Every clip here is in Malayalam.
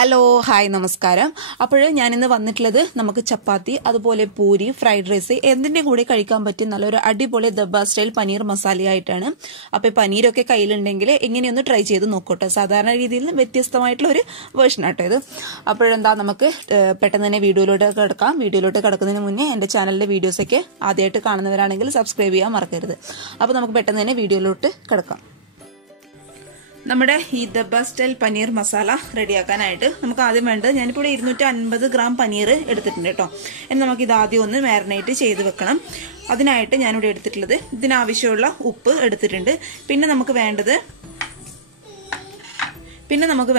ഹലോ ഹായ് നമസ്കാരം. അപ്പോൾ ഞാനിന്ന് വന്നിട്ടുള്ളത് നമുക്ക് ചപ്പാത്തി അതുപോലെ പൂരി ഫ്രൈഡ് റൈസ് എന്തിൻ്റെ കൂടെ കഴിക്കാൻ പറ്റിയ നല്ലൊരു അടിപൊളി ദബ്ബ സ്റ്റൈൽ പനീർ മസാലയായിട്ടാണ്. അപ്പോൾ പനീരൊക്കെ കയ്യിലുണ്ടെങ്കിൽ എങ്ങനെയൊന്ന് ട്രൈ ചെയ്ത് നോക്കട്ടെ. സാധാരണ രീതിയിൽ വ്യത്യസ്തമായിട്ടുള്ള ഒരു വേർഷൻ ആട്ടോ ഇത്. അപ്പോഴെന്താ നമുക്ക് പെട്ടെന്ന് തന്നെ വീഡിയോയിലോട്ട് കിടക്കാം. വീഡിയോയിലോട്ട് കിടക്കുന്നതിന് മുന്നേ എൻ്റെ ചാനലിലെ വീഡിയോസൊക്കെ ആദ്യമായിട്ട് കാണുന്നവരാണെങ്കിൽ സബ്സ്ക്രൈബ് ചെയ്യാൻ മറക്കരുത്. അപ്പോൾ നമുക്ക് പെട്ടെന്ന് തന്നെ വീഡിയോയിലോട്ട് കിടക്കാം. നമ്മുടെ ഈ ദബ്ബ സ്റ്റൈൽ പനീർ മസാല റെഡിയാക്കാനായിട്ട് നമുക്ക് ആദ്യം വേണ്ടത്, ഞാനിപ്പോൾ ഇവിടെ 250 ഗ്രാം പനീർ എടുത്തിട്ടുണ്ട് കേട്ടോ. ഇനി നമുക്കിത് ആദ്യം ഒന്ന് മാരിനേറ്റ് ചെയ്ത് വെക്കണം. അതിനായിട്ട് ഞാനിവിടെ എടുത്തിട്ടുള്ളത് ഇതിനാവശ്യമുള്ള ഉപ്പ് എടുത്തിട്ടുണ്ട്. പിന്നെ നമുക്ക്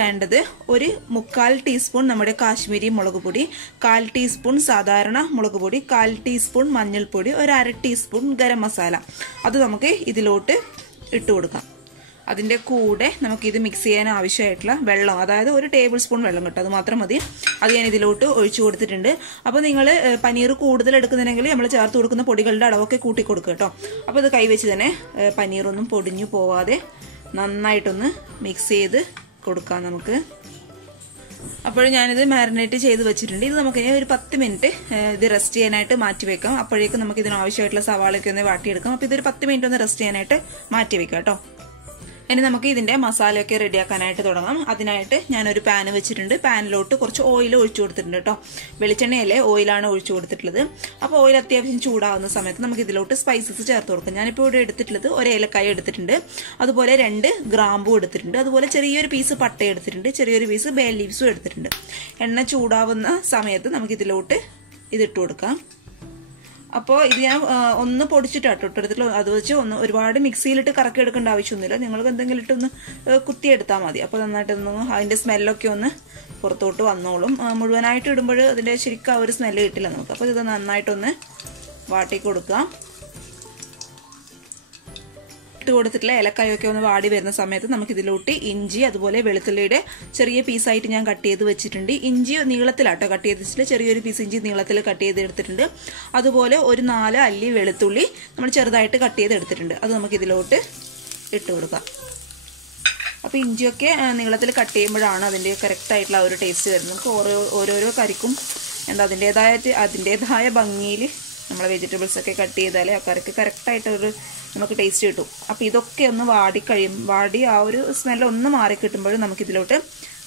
വേണ്ടത് ഒരു 1/4 ടീസ്പൂൺ നമ്മുടെ കാശ്മീരി മുളക് പൊടി, 1/4 ടീസ്പൂൺ സാധാരണ മുളക് പൊടി, 1/4 ടീസ്പൂൺ മഞ്ഞൾപ്പൊടി, ഒരു 1/2 ടീസ്പൂൺ ഗരം മസാല. അത് നമുക്ക് ഇതിലോട്ട് ഇട്ട് കൊടുക്കാം. അതിൻ്റെ കൂടെ നമുക്കിത് മിക്സ് ചെയ്യാൻ ആവശ്യമായിട്ടുള്ള വെള്ളം, അതായത് ഒരു ടേബിൾ സ്പൂൺ വെള്ളം കിട്ടും, അത് മാത്രം മതി. അത് ഞാൻ ഇതിലോട്ട് ഒഴിച്ചു കൊടുത്തിട്ടുണ്ട്. അപ്പോൾ നിങ്ങൾ പനീർ കൂടുതൽ എടുക്കുന്നുണ്ടെങ്കിൽ നമ്മൾ ചേർത്ത് കൊടുക്കുന്ന പൊടികളുടെ അളവൊക്കെ കൂട്ടി കൊടുക്കുക കേട്ടോ. അപ്പോൾ ഇത് കൈവച്ച് തന്നെ പനീറൊന്നും പൊടിഞ്ഞു പോവാതെ നന്നായിട്ടൊന്ന് മിക്സ് ചെയ്ത് കൊടുക്കാം നമുക്ക്. അപ്പോൾ ഞാനിത് മാരിനേറ്റ് ചെയ്ത് വെച്ചിട്ടുണ്ട്. ഇത് നമുക്ക് ഒരു 10 മിനിറ്റ് ഇത് റെസ്റ്റ് ചെയ്യാനായിട്ട് മാറ്റി വെക്കാം. അപ്പോഴേക്കും നമുക്ക് ഇതിനാവശ്യമായിട്ടുള്ള സവാളയൊക്കെ ഒന്ന് വാട്ടിയെടുക്കാം. അപ്പോൾ ഇതൊരു 10 മിനിറ്റ് ഒന്ന് റെസ്റ്റ് ചെയ്യാനായിട്ട് മാറ്റി വെക്കാം കേട്ടോ. ഇനി നമുക്ക് ഇതിന്റെ മസാലയൊക്കെ റെഡിയാക്കാനായിട്ട് തുടങ്ങാം. അതിനായിട്ട് ഞാനൊരു പാന് വെച്ചിട്ടുണ്ട്. പാനിലോട്ട് കുറച്ച് ഓയിൽ ഒഴിച്ചു കൊടുത്തിട്ടുണ്ട് കേട്ടോ. വെളിച്ചെണ്ണയല്ലേ, ഓയിലാണ് ഒഴിച്ചു കൊടുത്തിട്ടുള്ളത്. അപ്പോൾ ഓയിൽ അത്യാവശ്യം ചൂടാവുന്ന സമയത്ത് നമുക്ക് ഇതിലോട്ട് സ്പൈസസ് ചേർത്ത് കൊടുക്കാം. ഞാനിപ്പോൾ ഇവിടെ എടുത്തിട്ടുള്ളത് ഒരു ഏലക്കായ എടുത്തിട്ടുണ്ട്, അതുപോലെ 2 ഗ്രാമ്പൂ എടുത്തിട്ടുണ്ട്, അതുപോലെ ചെറിയൊരു പീസ് പട്ട എടുത്തിട്ടുണ്ട്, ചെറിയൊരു പീസ് ബേ ലീവ്സും എടുത്തിട്ടുണ്ട്. എണ്ണ ചൂടാവുന്ന സമയത്ത് നമുക്ക് ഇതിലോട്ട് ഇതിട്ട് കൊടുക്കാം. അപ്പോൾ ഇത് ഞാൻ ഒന്ന് പൊടിച്ചിട്ടാട്ടോ ഇട്ടെടുത്തിട്ട്, അത് വെച്ച് ഒന്ന് ഒരുപാട് മിക്സിയിലിട്ട് കറക്കി എടുക്കേണ്ട ആവശ്യമൊന്നുമില്ല. നിങ്ങൾക്ക് എന്തെങ്കിലും ഇട്ടൊന്ന് കുത്തിയെടുത്താൽ മതി. അപ്പോൾ നന്നായിട്ടൊന്ന് അതിൻ്റെ സ്മെല്ലൊക്കെ ഒന്ന് പുറത്തോട്ട് വന്നോളും. മുഴുവനായിട്ട് ഇടുമ്പോൾ അതിൻ്റെ ശരിക്കും ആ ഒരു സ്മെല്ല് കിട്ടില്ല നമുക്ക്. അപ്പോൾ ഇത് നന്നായിട്ടൊന്ന് വാട്ടി കൊടുക്കാം. ഇട്ട് കൊടുത്തിട്ടുള്ള ഏലക്കായൊക്കെ ഒന്ന് വാടി വരുന്ന സമയത്ത് നമുക്ക് ഇതിലോട്ട് ഇഞ്ചി, അതുപോലെ വെളുത്തുള്ളിയുടെ ചെറിയ പീസായിട്ട് ഞാൻ കട്ട് ചെയ്ത് വെച്ചിട്ടുണ്ട്. ഇഞ്ചി നീളത്തിലാട്ടോ കട്ട് ചെയ്ത് വെച്ചിട്ട്, ചെറിയൊരു പീസ് ഇഞ്ചി നീളത്തിൽ കട്ട് ചെയ്ത് എടുത്തിട്ടുണ്ട്. അതുപോലെ ഒരു 4 അല്ലി വെളുത്തുള്ളി നമ്മൾ ചെറുതായിട്ട് കട്ട് ചെയ്ത് എടുത്തിട്ടുണ്ട്. അത് നമുക്ക് ഇതിലോട്ട് ഇട്ട് കൊടുക്കാം. അപ്പോൾ ഇഞ്ചിയൊക്കെ നീളത്തിൽ കട്ട് ചെയ്യുമ്പോഴാണ് അതിൻ്റെ കറക്റ്റായിട്ടുള്ള ആ ഒരു ടേസ്റ്റ് വരുന്നത്. നമുക്ക് ഓരോരോ കറിക്കും എന്താ അതിൻ്റേതായ ഭംഗിയിൽ നമ്മൾ വെജിറ്റബിൾസ് ഒക്കെ കട്ട് ചെയ്താലേ ആ കറിക്ക് കറക്റ്റായിട്ടൊരു നമുക്ക് ടേസ്റ്റ് കിട്ടും. അപ്പോൾ ഇതൊക്കെ ഒന്ന് വാടി ആ ഒരു സ്മെല്ല് ഒന്ന് മാറി കിട്ടുമ്പോൾ നമുക്കിതിലോട്ട്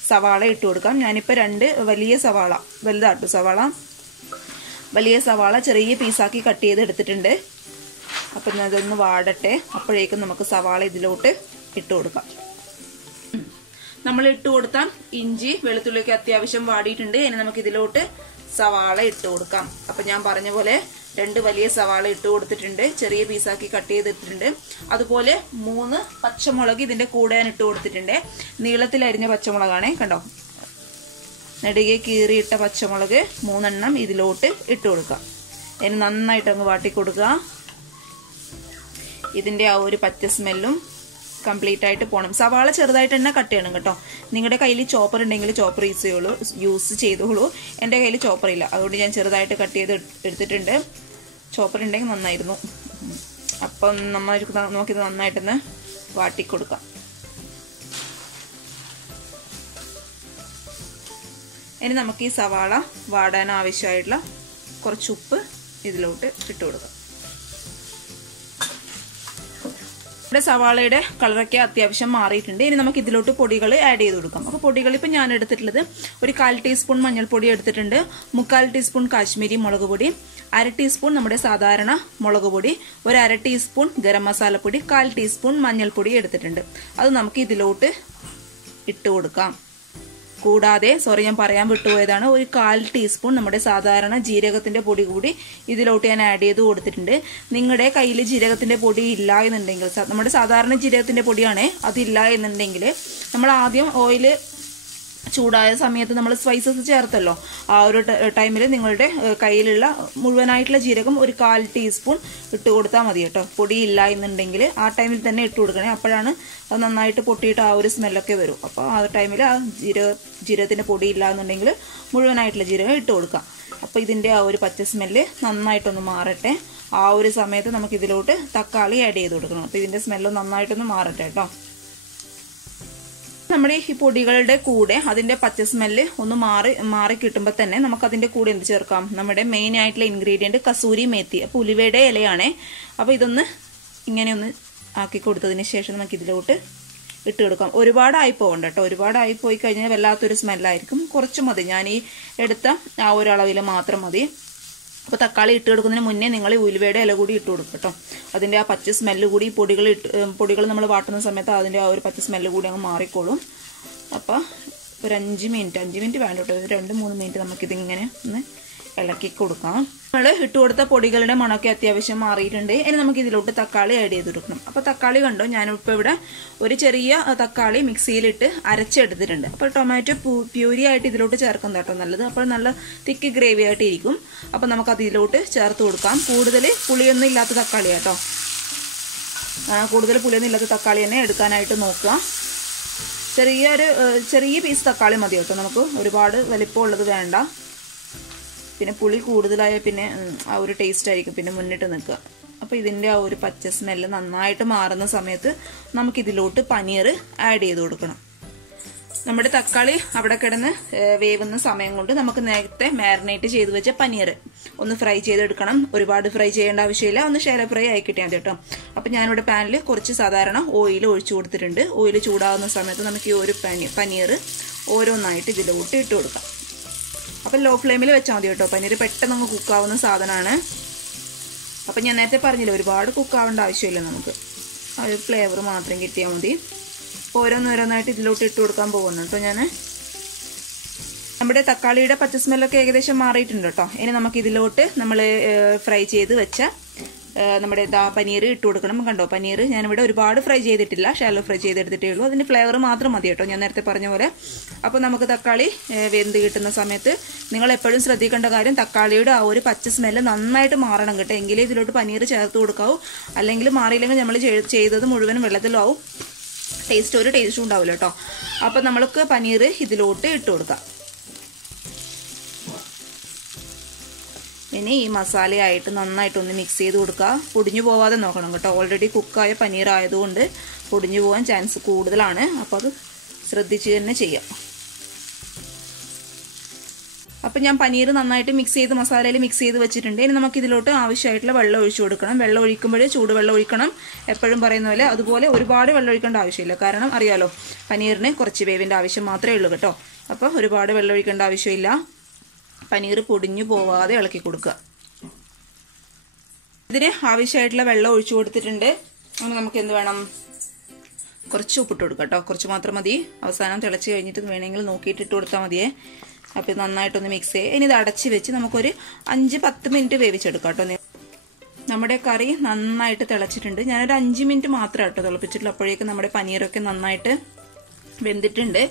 സവാള ഇട്ട് കൊടുക്കാം. ഞാനിപ്പോൾ 2 വലിയ സവാള, വലുതാട്ടു സവാള, വലിയ സവാള ചെറിയ പീസാക്കി കട്ട് ചെയ്ത് എടുത്തിട്ടുണ്ട്. അപ്പം അതൊന്ന് വാടട്ടെ. അപ്പോഴേക്കും നമുക്ക് സവാള ഇതിലോട്ട് ഇട്ട് കൊടുക്കാം. നമ്മൾ ഇട്ട് കൊടുത്താൽ ഇഞ്ചി വെളുത്തുള്ളിയൊക്കെ അത്യാവശ്യം വാടിയിട്ടുണ്ട്. ഇനി നമുക്ക് ഇതിലോട്ട് സവാള ഇട്ട് കൊടുക്കാം. അപ്പം ഞാൻ പറഞ്ഞ പോലെ 2 വലിയ സവാള ഇട്ട് കൊടുത്തിട്ടുണ്ട്, ചെറിയ പീസാക്കി കട്ട് ചെയ്തിട്ടുണ്ട്. അതുപോലെ 3 പച്ചമുളക് ഇതിന്റെ കൂടെ ഞാൻ ഇട്ട് കൊടുത്തിട്ടുണ്ട്. നീളത്തിൽ അരിഞ്ഞ പച്ചമുളകാണേ, കണ്ടോ, നെടുകെ കീറിയിട്ട പച്ചമുളക് 3 എണ്ണം ഇതിലോട്ട് ഇട്ട് കൊടുക്കാം. ഇനി നന്നായിട്ട് അങ്ങ് വാട്ടി കൊടുക്കുക. ഇതിന്റെ ആ ഒരു പച്ച സ്മെല്ലും കംപ്ലീറ്റ് ആയിട്ട് പോകണം. സവാള ചെറുതായിട്ട് തന്നെ കട്ട് ചെയ്യണം കേട്ടോ. നിങ്ങളുടെ കയ്യിൽ ചോപ്പർ ഉണ്ടെങ്കിൽ ചോപ്പർ യൂസ് ചെയ്തോളൂ. എൻ്റെ കയ്യിൽ ചോപ്പർ ഇല്ല, അതുകൊണ്ട് ഞാൻ ചെറുതായിട്ട് കട്ട് ചെയ്ത് എടുത്തിട്ടുണ്ട്. ചോപ്പർ ഉണ്ടെങ്കിൽ നന്നായിരുന്നു. അപ്പം നമുക്കിത് നന്നായിട്ടൊന്ന് വാട്ടിക്കൊടുക്കാം. ഇനി നമുക്ക് ഈ സവാള വാടാൻ ആവശ്യമായിട്ടുള്ള കുറച്ച് ഉപ്പ് ഇതിലോട്ട് ഇട്ട് കൊടുക്കാം. സവാളയുടെ കളറൊക്കെ അത്യാവശ്യം മാറിയിട്ടുണ്ട്. ഇനി നമുക്ക് ഇതിലോട്ട് പൊടികൾ ആഡ് ചെയ്ത് കൊടുക്കാം. അപ്പോൾ പൊടികൾ ഇപ്പം ഞാൻ എടുത്തിട്ടുള്ളത് ഒരു 1/4 ടീസ്പൂൺ മഞ്ഞൾപ്പൊടി എടുത്തിട്ടുണ്ട്, 1/4 ടീസ്പൂൺ കാശ്മീരി മുളക് പൊടി, 1/2 ടീസ്പൂൺ നമ്മുടെ സാധാരണ മുളക് പൊടി, ഒരു 1/2 ടീസ്പൂൺ ഗരം മസാലപ്പൊടി, 1/4 ടീസ്പൂൺ മഞ്ഞൾപ്പൊടി എടുത്തിട്ടുണ്ട്. അത് നമുക്ക് ഇതിലോട്ട് ഇട്ട് കൊടുക്കാം. കൂടാതെ ഞാൻ പറയാൻ വിട്ടുപോയതാണ്, ഒരു 1/4 ടീസ്പൂൺ നമ്മുടെ സാധാരണ ജീരകത്തിന്റെ പൊടി കൂടി ഇതിലോട്ട് ഞാൻ ആഡ് ചെയ്ത് കൊടുത്തിട്ടുണ്ട്. നിങ്ങളുടെ കയ്യിൽ ജീരകത്തിന്റെ പൊടി ഇല്ല എന്നുണ്ടെങ്കിൽ, നമ്മുടെ സാധാരണ ജീരകത്തിന്റെ പൊടിയാണേ, അതില്ല എന്നുണ്ടെങ്കിൽ നമ്മൾ ആദ്യം ഓയിൽ ചൂടായ സമയത്ത് നമ്മൾ സ്പൈസസ് ചേർത്തല്ലോ, ആ ഒരു ടൈമിൽ നിങ്ങളുടെ കയ്യിലുള്ള മുഴുവനായിട്ടുള്ള ജീരകം ഒരു 1/4 ടീസ്പൂൺ ഇട്ട് കൊടുത്താൽ മതി കേട്ടോ. പൊടിയില്ല എന്നുണ്ടെങ്കിൽ ആ ടൈമിൽ തന്നെ ഇട്ട് കൊടുക്കണേ. അപ്പോഴാണ് അത് നന്നായിട്ട് പൊട്ടിയിട്ട് ആ ഒരു സ്മെല്ലൊക്കെ വരും. അപ്പോൾ ആ ടൈമിൽ ആ ജീരകത്തിൻ്റെ പൊടിയില്ല എന്നുണ്ടെങ്കിൽ മുഴുവനായിട്ടുള്ള ജീരകം ഇട്ട് കൊടുക്കാം. അപ്പോൾ ഇതിൻ്റെ ആ ഒരു പച്ച സ്മെല്ല് നന്നായിട്ടൊന്ന് മാറട്ടെ. ആ ഒരു സമയത്ത് നമുക്ക് ഇതിലോട്ട് തക്കാളി ആഡ് ചെയ്ത് കൊടുക്കണം. അപ്പോൾ ഇതിൻ്റെ സ്മെല്ല് നന്നായിട്ടൊന്ന് മാറട്ടെ കേട്ടോ. നമ്മുടെ ഈ പൊടികളുടെ കൂടെ അതിന്റെ പച്ച സ്മെല്ല് ഒന്ന് മാറി കിട്ടുമ്പോൾ തന്നെ നമുക്ക് അതിന്റെ കൂടെ എന്ത് ചേർക്കാം? നമ്മുടെ മെയിൻ ആയിട്ടുള്ള ഇൻഗ്രീഡിയന്റ് കസൂരി മേത്തി. അപ്പൊ ഉലുവയുടെ ഇലയാണേ. അപ്പൊ ഇതൊന്ന് ഇങ്ങനെ ഒന്ന് ആക്കി കൊടുത്തതിന് ശേഷം നമുക്ക് ഇതിലോട്ട് ഇട്ട് കൊടുക്കാം. ഒരുപാടായി പോകണ്ട കേട്ടോ. ഒരുപാടായി പോയി കഴിഞ്ഞാൽ വല്ലാത്തൊരു സ്മെല്ലായിരിക്കും. കുറച്ച് മതി. ഞാൻ ഈ എടുത്ത ആ ഒരു അളവിൽ മാത്രം മതി. അപ്പോൾ തക്കാളി ഇട്ട് കൊടുക്കുന്നതിന് മുന്നേ നിങ്ങൾ ഉലുവയുടെ ഇല കൂടി ഇട്ട് കൊടുക്കും കേട്ടോ. അതിൻ്റെ ആ പച്ച സ്മെല്ല് കൂടി പൊടികൾ നമ്മൾ വാട്ടുന്ന സമയത്ത് അതിൻ്റെ ആ ഒരു പച്ച സ്മെല്ല് കൂടി അങ്ങ് മാറിക്കോളും. അപ്പോൾ ഒരു 5 മിനിറ്റ് വേണ്ട കേട്ടോ. 2-3 മിനിറ്റ് നമുക്കിതിങ്ങനെ ഒന്ന് ഇളക്കി കൊടുക്കാം. നമ്മൾ ഇട്ട് കൊടുത്ത പൊടികളുടെ മണമൊക്കെ അത്യാവശ്യം മാറിയിട്ടുണ്ട്. ഇനി നമുക്ക് ഇതിലോട്ട് തക്കാളി ആഡ് ചെയ്ത് കൊടുക്കണം. അപ്പോൾ തക്കാളി കണ്ടോ, ഞാനിപ്പോൾ ഇവിടെ ഒരു ചെറിയ തക്കാളി മിക്സിയിലിട്ട് അരച്ചെടുത്തിട്ടുണ്ട്. അപ്പോൾ ടൊമാറ്റോ പ്യൂരി ആയിട്ട് ഇതിലോട്ട് ചേർക്കുന്നത് കേട്ടോ നല്ലത്. അപ്പോൾ നല്ല തിക്ക് ഗ്രേവി ആയിട്ട് ഇരിക്കും. അപ്പോൾ നമുക്ക് അതിലോട്ട് ചേർത്ത് കൊടുക്കാം. കൂടുതൽ പുളിയൊന്നും ഇല്ലാത്ത തക്കാളി കേട്ടോ. കൂടുതൽ പുളിയൊന്നും ഇല്ലാത്ത തക്കാളി തന്നെ എടുക്കാനായിട്ട് നോക്കുക. ചെറിയ പീസ് തക്കാളി മതി കേട്ടോ. നമുക്ക് ഒരുപാട് വലിപ്പമുള്ളത് വേണ്ട. പിന്നെ പുളി കൂടുതലായ പിന്നെ ആ ഒരു ടേസ്റ്റ് ആയിരിക്കും പിന്നെ മുന്നിട്ട് നിൽക്കുക. അപ്പോൾ ഇതിൻ്റെ ആ ഒരു പച്ച സ്മെല്ല് നന്നായിട്ട് മാറുന്ന സമയത്ത് നമുക്കിതിലോട്ട് പനീർ ആഡ് ചെയ്ത് കൊടുക്കണം. നമ്മുടെ തക്കാളി അവിടെ കിടന്ന് വേവുന്ന സമയം കൊണ്ട് നമുക്ക് നേരത്തെ മാരിനേറ്റ് ചെയ്ത് വെച്ച പനീർ ഒന്ന് ഫ്രൈ ചെയ്തെടുക്കണം. ഒരുപാട് ഫ്രൈ ചെയ്യേണ്ട ആവശ്യമില്ല. ഒന്ന് ഷാലോ ഫ്രൈ ആയി കിട്ടിയാൽ മതി കേട്ടോ. അപ്പം ഞാനിവിടെ പാനിൽ കുറച്ച് സാധാരണ ഓയിൽ ഒഴിച്ചു കൊടുത്തിട്ടുണ്ട്. ഓയിൽ ചൂടാകുന്ന സമയത്ത് നമുക്ക് ഈ ഒരു പനീർ ഓരോന്നായിട്ട് ഇതിലോട്ട് ഇട്ട് കൊടുക്കാം. അപ്പം ലോ ഫ്ലെയിമിൽ വെച്ചാൽ മതി കേട്ടോ. പനീർ പെട്ടെന്ന് അങ്ങ് കുക്കാവുന്ന സാധനമാണ്. അപ്പം ഞാൻ നേരത്തെ പറഞ്ഞില്ല, ഒരുപാട് കുക്കാവേണ്ട ആവശ്യമില്ല. നമുക്ക് ആ ഒരു ഫ്ലേവർ മാത്രം കിട്ടിയാൽ മതി. ഓരോന്നോരോന്നായിട്ട് ഇതിലോട്ട് ഇട്ട് കൊടുക്കാൻ പോകുന്നു കേട്ടോ ഞാൻ. നമ്മുടെ തക്കാളിയുടെ പച്ച സ്മെല്ലൊക്കെ ഏകദേശം മാറിയിട്ടുണ്ട് കേട്ടോ. ഇനി നമുക്ക് ഇതിലോട്ട് നമ്മൾ ഫ്രൈ ചെയ്ത് വെച്ച നമ്മുടെ പനീർ ഇട്ട് കൊടുക്കണം. കണ്ടോ, പനീർ ഞാനിവിടെ ഒരുപാട് ഫ്രൈ ചെയ്തിട്ടില്ല, ഷാലോ ഫ്രൈ ചെയ്തെടുത്തിട്ടേ ഉള്ളൂ. അതിൻ്റെ ഫ്ലേവർ മാത്രം മതി കേട്ടോ, ഞാൻ നേരത്തെ പറഞ്ഞ പോലെ. അപ്പോൾ നമുക്ക് തക്കാളി വെന്ത് കിട്ടുന്ന സമയത്ത് നിങ്ങൾ എപ്പോഴും ശ്രദ്ധിക്കേണ്ട കാര്യം തക്കാളിയുടെ ആ ഒരു പച്ച സ്മെല്ല് നന്നായിട്ട് മാറണം കേട്ടോ. എങ്കിലേ ഇതിലോട്ട് പനീർ ചേർത്ത് കൊടുക്കാവൂ. അല്ലെങ്കിൽ മാറിയില്ലെങ്കിൽ നമ്മൾ ചെയ്തത് മുഴുവനും വെള്ളത്തിലാവും. ഒരു ടേസ്റ്റും ഉണ്ടാവില്ല കേട്ടോ. അപ്പം നമ്മൾക്ക് പനീർ ഇതിലോട്ട് ഇട്ട് കൊടുക്കാം. ഇനി ഈ മസാലയായിട്ട് നന്നായിട്ടൊന്ന് മിക്സ് ചെയ്ത് കൊടുക്കുക. പൊടിഞ്ഞു പോവാതെ നോക്കണം കേട്ടോ. ഓൾറെഡി കുക്കായ പനീർ ആയതുകൊണ്ട് പൊടിഞ്ഞു പോകാൻ ചാൻസ് കൂടുതലാണ്. അപ്പോൾ അത് ശ്രദ്ധിച്ച് തന്നെ ചെയ്യാം. അപ്പം ഞാൻ പനീർ നന്നായിട്ട് മസാലയിൽ മിക്സ് ചെയ്ത് വെച്ചിട്ടുണ്ട്. ഇനി നമുക്ക് ഇതിലോട്ട് ആവശ്യമായിട്ടുള്ള വെള്ളം ഒഴിച്ചു കൊടുക്കണം. വെള്ളം ഒഴിക്കുമ്പോൾ ചൂടുവെള്ളം ഒഴിക്കണം. എപ്പോഴും പറയുന്ന പോലെ. അതുപോലെ ഒരുപാട് വെള്ളം ഒഴിക്കേണ്ട ആവശ്യമില്ല. കാരണം അറിയാലോ, പനീറിന് കുറച്ച് വേവിൻ്റെ ആവശ്യം മാത്രമേ ഉള്ളൂ കേട്ടോ. അപ്പോൾ ഒരുപാട് വെള്ളം ഒഴിക്കേണ്ട ആവശ്യമില്ല. പനീർ പൊടിഞ്ഞു പോവാതെ ഇളക്കി കൊടുക്കുക. ഇതിന് ആവശ്യമായിട്ടുള്ള വെള്ളം ഒഴിച്ചു കൊടുത്തിട്ടുണ്ട്. നമുക്ക് എന്ത് വേണം? കുറച്ച് ഉപ്പിട്ട് കൊടുക്കാം കേട്ടോ. കുറച്ച് മാത്രം മതി. അവസാനം തിളച്ച് കഴിഞ്ഞിട്ട് വേണമെങ്കിൽ നോക്കിയിട്ട് ഇട്ട് കൊടുത്താൽ മതിയേ. അപ്പോൾ ഇത് നന്നായിട്ടൊന്ന് മിക്സ് ചെയ്യുക. ഇനി ഇത് അടച്ച് വെച്ച് നമുക്കൊരു 5-10 മിനിറ്റ് വേവിച്ചെടുക്കാം കേട്ടോ. നമ്മുടെ കറി നന്നായിട്ട് തിളച്ചിട്ടുണ്ട്. ഞാനൊരു 5 മിനിറ്റ് മാത്രമേ കേട്ടോ തിളപ്പിച്ചിട്ടുള്ളൂ. അപ്പോഴേക്കും നമ്മുടെ പനീറൊക്കെ നന്നായിട്ട് വെന്തിട്ടുണ്ട്.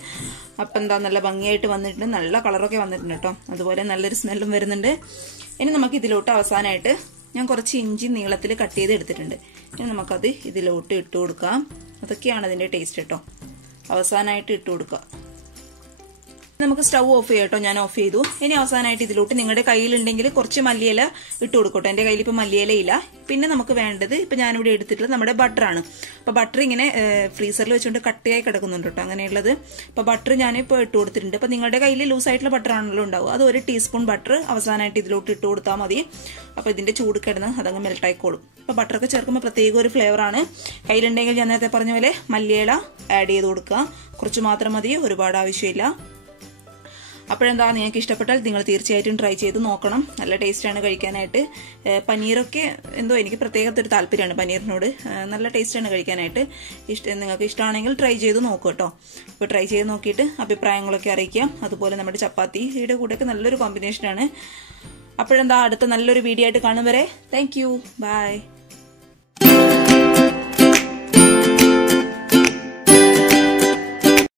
അപ്പം എന്താ നല്ല ഭംഗിയായിട്ട് വന്നിട്ടുണ്ട്. നല്ല കളറൊക്കെ വന്നിട്ടുണ്ട് കേട്ടോ. അതുപോലെ നല്ലൊരു സ്മെല്ലും വരുന്നുണ്ട്. ഇനി നമുക്ക് ഇതിലോട്ട് അവസാനമായിട്ട് ഞാൻ കുറച്ച് ഇഞ്ചി നീളത്തിൽ കട്ട് ചെയ്ത് എടുത്തിട്ടുണ്ട്. ഇനി നമുക്കത് ഇതിലോട്ട് ഇട്ട് കൊടുക്കാം. അതൊക്കെയാണ് അതിൻ്റെ ടേസ്റ്റ് കേട്ടോ. അവസാനമായിട്ട് ഇട്ട് കൊടുക്കുക. നമുക്ക് സ്റ്റൗ ഓഫ് ചെയ്യാം കേട്ടോ. ഞാൻ ഓഫ് ചെയ്തു. ഇനി അവസാനമായിട്ട് ഇതിലോട്ട് നിങ്ങളുടെ കയ്യിലുണ്ടെങ്കിൽ കുറച്ച് മല്ലിയില ഇട്ട് കൊടുക്കട്ടോ. എൻ്റെ കയ്യിൽ ഇപ്പോൾ മല്ലിയില ഇല്ല. പിന്നെ നമുക്ക് വേണ്ടത് ഇപ്പം ഞാനിവിടെ എടുത്തിട്ടുള്ളത് നമ്മുടെ ബട്ടറാണ്. അപ്പോൾ ബട്ടർ ഇങ്ങനെ ഫ്രീസറിൽ വെച്ചുകൊണ്ട് കട്ടിയായി കിടക്കുന്നുണ്ട് കേട്ടോ. അങ്ങനെയുള്ളത്. അപ്പോൾ ബട്ടർ ഞാനിപ്പോൾ ഇട്ട് കൊടുത്തിട്ടുണ്ട്. അപ്പോൾ നിങ്ങളുടെ കയ്യിൽ ലൂസായിട്ടുള്ള ബട്ടറാണല്ലോ ഉണ്ടാവും. അത് 1 ടീസ്പൂൺ ബട്ടർ അവസാനമായിട്ട് ഇതിലോട്ട് ഇട്ട് കൊടുത്താൽ മതി. അപ്പോൾ ഇതിൻ്റെ ചൂട് കിടന്ന് അതങ്ങ് മെൽട്ടായിക്കോളും. അപ്പോൾ ബട്ടറൊക്കെ ചേർക്കുമ്പോൾ പ്രത്യേക ഒരു ഫ്ലേവറാണ്. കയ്യിലുണ്ടെങ്കിൽ ഞാൻ നേരത്തെ പറഞ്ഞ പോലെ മല്ലിയില ആഡ് ചെയ്ത് കൊടുക്കുക. കുറച്ച് മാത്രം മതി, ഒരുപാട് ആവശ്യമില്ല. അപ്പോഴെന്താ, നിങ്ങൾക്ക് ഇഷ്ടപ്പെട്ടാൽ നിങ്ങൾ തീർച്ചയായിട്ടും ട്രൈ ചെയ്ത് നോക്കണം. നല്ല ടേസ്റ്റാണ് കഴിക്കാനായിട്ട്. പനീറൊക്കെ എന്തോ എനിക്ക് പ്രത്യേകത്തൊരു താല്പര്യമാണ് പനീറിനോട്. നല്ല ടേസ്റ്റാണ് കഴിക്കാനായിട്ട്. നിങ്ങൾക്ക് ഇഷ്ടമാണെങ്കിൽ ട്രൈ ചെയ്ത് നോക്കൂ കേട്ടോ. അപ്പോൾ ട്രൈ ചെയ്ത് നോക്കിയിട്ട് അഭിപ്രായങ്ങളൊക്കെ അറിയിക്കാം. അതുപോലെ നമ്മുടെ ചപ്പാത്തിയുടെ കൂടെയൊക്കെ നല്ലൊരു കോമ്പിനേഷനാണ്. അപ്പോഴെന്താ, അടുത്ത നല്ലൊരു വീഡിയോ ആയിട്ട് കാണും വരെ താങ്ക് യു. ബൈ.